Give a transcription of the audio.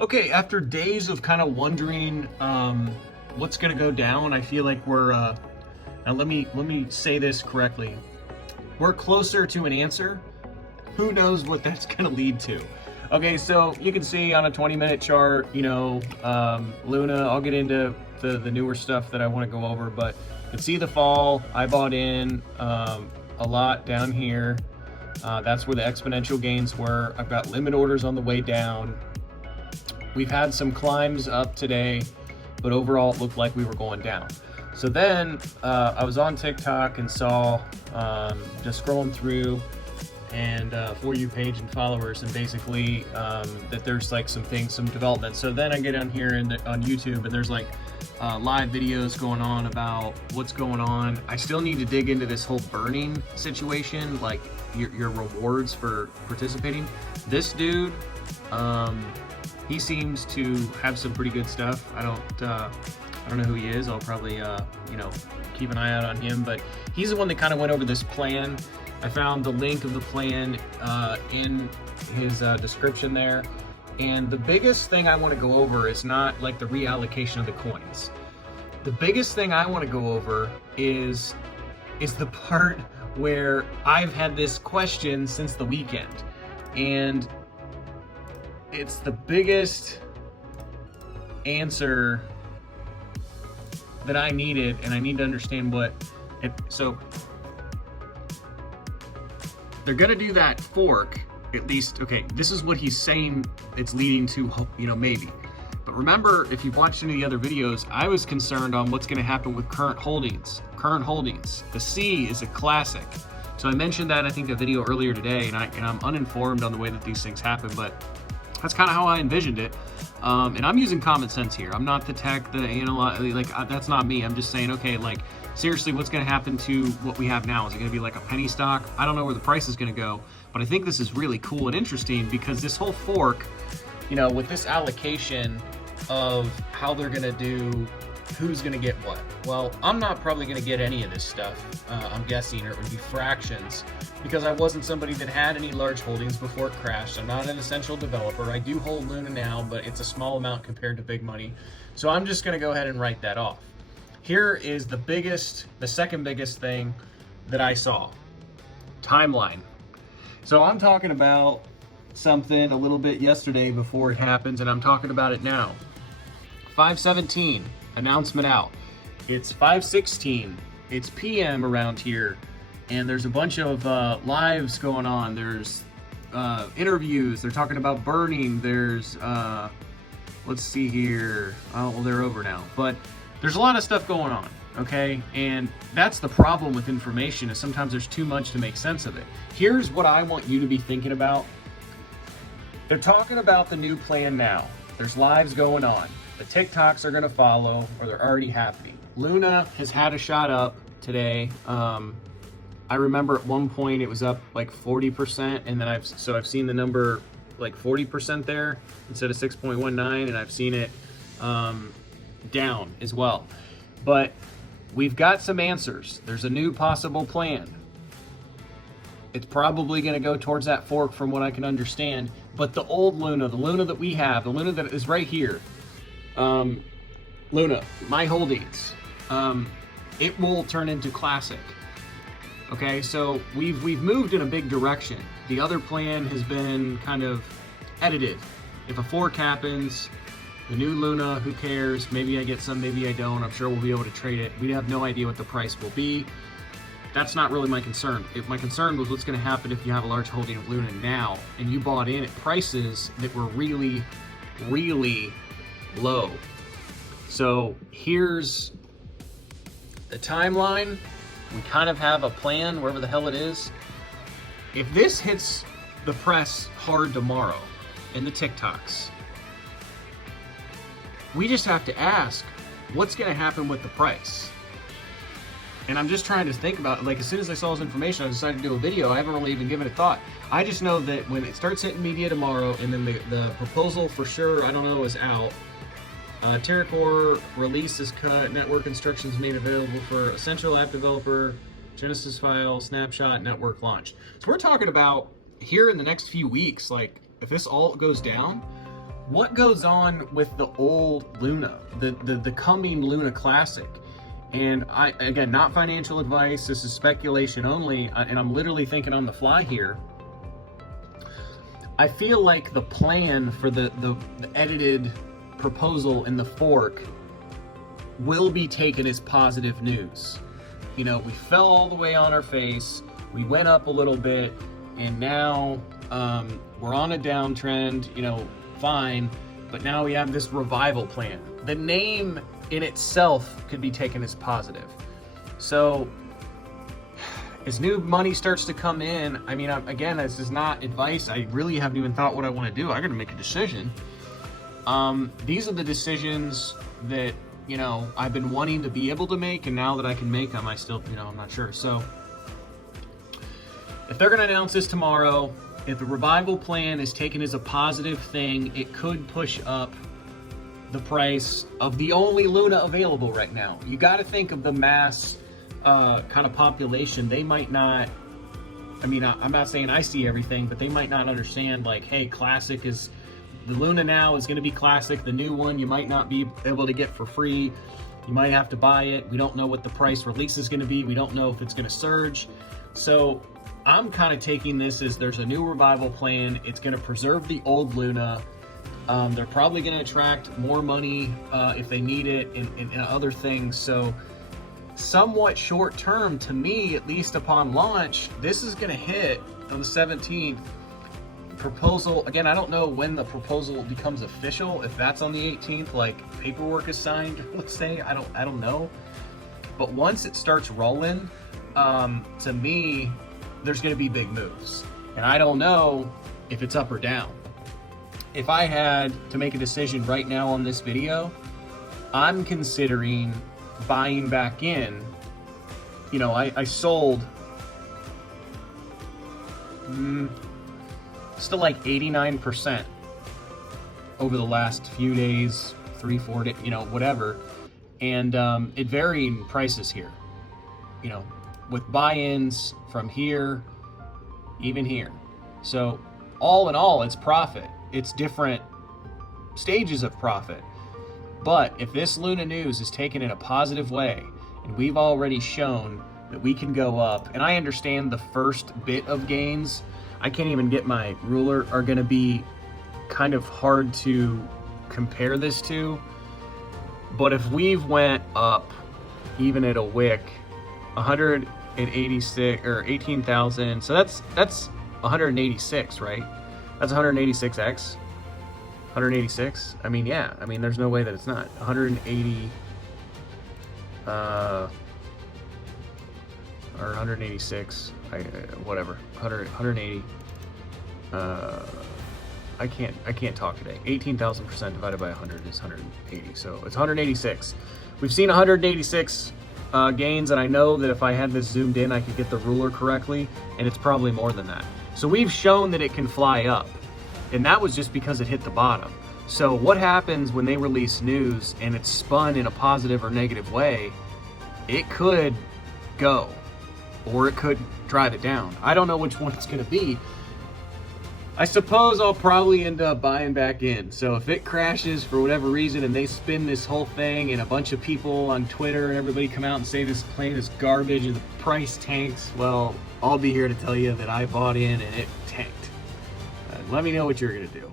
Okay, after days of kind of wondering what's gonna go down, I feel like we're now let me say this correctly. We're closer to an answer. Who knows what that's gonna lead to? Okay, so you can see on a 20-minute chart, you know, Luna. I'll get into the newer stuff that I want to go over, but you can see the fall. I bought in a lot down here. That's where the exponential gains were. I've got limit orders on the way down. We've had some climbs up today, but overall it looked like we were going down. So then I was on TikTok and saw, just scrolling through, and For You page and followers, and basically that there's like some development. So then I get on here on YouTube, and there's like live videos going on about what's going on. I still need to dig into this whole burning situation, like your rewards for participating. This dude, he seems to have some pretty good stuff. I don't know who he is. I'll probably you know, keep an eye out on him, but he's the one that kind of went over this plan. I found the link of the plan in his description there. And the biggest thing I want to go over is not like the reallocation of the coins. The biggest thing I want to go over is the part where I've had this question since the weekend. And it's the biggest answer that I needed, and I need to understand what so they're gonna do that fork, at least. Okay, this is what he's saying it's leading to, you know, maybe. But remember, if you've watched any of the other videos, I was concerned on what's gonna happen with current holdings. The C is a classic. So I mentioned that, I think, a video earlier today, and I'm uninformed on the way that these things happen, but that's kind of how I envisioned it. And I'm using common sense here. I'm not the tech, the analyze, like that's not me. I'm just saying, okay, like seriously, what's going to happen to what we have now? Is it going to be like a penny stock? I don't know where the price is going to go, but I think this is really cool and interesting because this whole fork, you know, with this allocation of how they're going to do, who's going to get what. Well, I'm not probably going to get any of this stuff, I'm guessing, or it would be fractions, because I wasn't somebody that had any large holdings before it crashed. I'm not an essential developer. I do hold Luna now, but it's a small amount compared to big money. So I'm just going to go ahead and write that off. Here is the second biggest thing that I saw. Timeline. So I'm talking about something a little bit yesterday before it happens, and I'm talking about it now. 5/17, announcement out. It's 5/16, it's PM around here, and there's a bunch of lives going on. There's interviews, they're talking about burning, there's, let's see here, oh, well, they're over now, but there's a lot of stuff going on, okay? And that's the problem with information, is sometimes there's too much to make sense of it. Here's what I want you to be thinking about. They're talking about the new plan now. There's lives going on. The TikToks are gonna follow, or they're already happening. Luna has had a shot up today. I remember at one point it was up like 40%, and then I've seen the number like 40% there instead of 6.19, and I've seen it down as well. But we've got some answers. There's a new possible plan. It's probably going to go towards that fork from what I can understand. But the old Luna, the Luna that we have, the Luna that is right here, Luna, my holdings, it will turn into classic. Okay, so we've moved in a big direction. The other plan has been kind of edited. If a fork happens, the new Luna, who cares? Maybe I get some, maybe I don't. I'm sure we'll be able to trade it. We have no idea what the price will be. That's not really my concern. My concern was what's going to happen if you have a large holding of Luna now and you bought in at prices that were really, really low. So here's the timeline. We kind of have a plan, wherever the hell it is. If this hits the press hard tomorrow in the TikToks, we just have to ask, what's going to happen with the price? And I'm just trying to think about, like, as soon as I saw this information, I decided to do a video. I haven't really even given it a thought. I just know that when it starts hitting media tomorrow, and then the proposal for sure, I don't know, is out. Terra release is cut, network instructions made available for essential app developer, Genesis file, snapshot, network launch. So we're talking about here in the next few weeks, like if this all goes down, what goes on with the old Luna, the coming Luna Classic? And again, not financial advice, this is speculation only, and I'm literally thinking on the fly here. I feel like the plan for the edited proposal in the fork will be taken as positive news. You know, we fell all the way on our face, we went up a little bit, and now we're on a downtrend, you know, fine, but now we have this revival plan. The name in itself could be taken as positive. So as new money starts to come in, I mean, again, this is not advice. I really haven't even thought what I want to do. I got to make a decision. These are the decisions that, you know, I've been wanting to be able to make, and now that I can make them, I still, you know, I'm not sure. So if they're going to announce this tomorrow, if the revival plan is taken as a positive thing, it could push up the price of the only Luna available right now. You got to think of the mass kind of population. They might not, I mean, I'm not saying I see everything, but they might not understand, like, hey, Classic is, the Luna now is going to be Classic. The new one you might not be able to get for free. You might have to buy it. We don't know what the price release is going to be. We don't know if it's going to surge. So I'm kind of taking this as there's a new revival plan. It's going to preserve the old Luna. They're probably going to attract more money if they need it and other things. So somewhat short term, to me, at least upon launch, this is going to hit on the 17th. Proposal, again, I don't know when the proposal becomes official, if that's on the 18th, like paperwork is signed, let's say, I don't know. But once it starts rolling, to me, there's going to be big moves. And I don't know if it's up or down. If I had to make a decision right now on this video, I'm considering buying back in. You know, I sold still like 89% over the last few days, 3-4 days, you know, whatever. And it varying prices here, you know, with buy-ins from here, even here. So all in all, it's profit. It's different stages of profit. But if this Luna news is taken in a positive way, and we've already shown that we can go up, and I understand the first bit of gains, I can't even get my ruler, are going to be kind of hard to compare this to. But if we've went up, even at a wick, 186 or 18,000, so that's 186, right? That's 186x. 186. I mean, yeah. I mean, there's no way that it's not 180. Or 186. Whatever. 180. I can't talk today. 18,000% divided by 100 is 180. So it's 186. We've seen 186 gains, and I know that if I had this zoomed in, I could get the ruler correctly, and it's probably more than that. So we've shown that it can fly up, and that was just because it hit the bottom. So what happens when they release news and it's spun in a positive or negative way? It could go, or it could drive it down. I don't know which one it's going to be. I suppose I'll probably end up buying back in. So if it crashes for whatever reason and they spin this whole thing and a bunch of people on Twitter and everybody come out and say this plane is garbage and the price tanks, well, I'll be here to tell you that I bought in and it tanked. Let me know what you're going to do.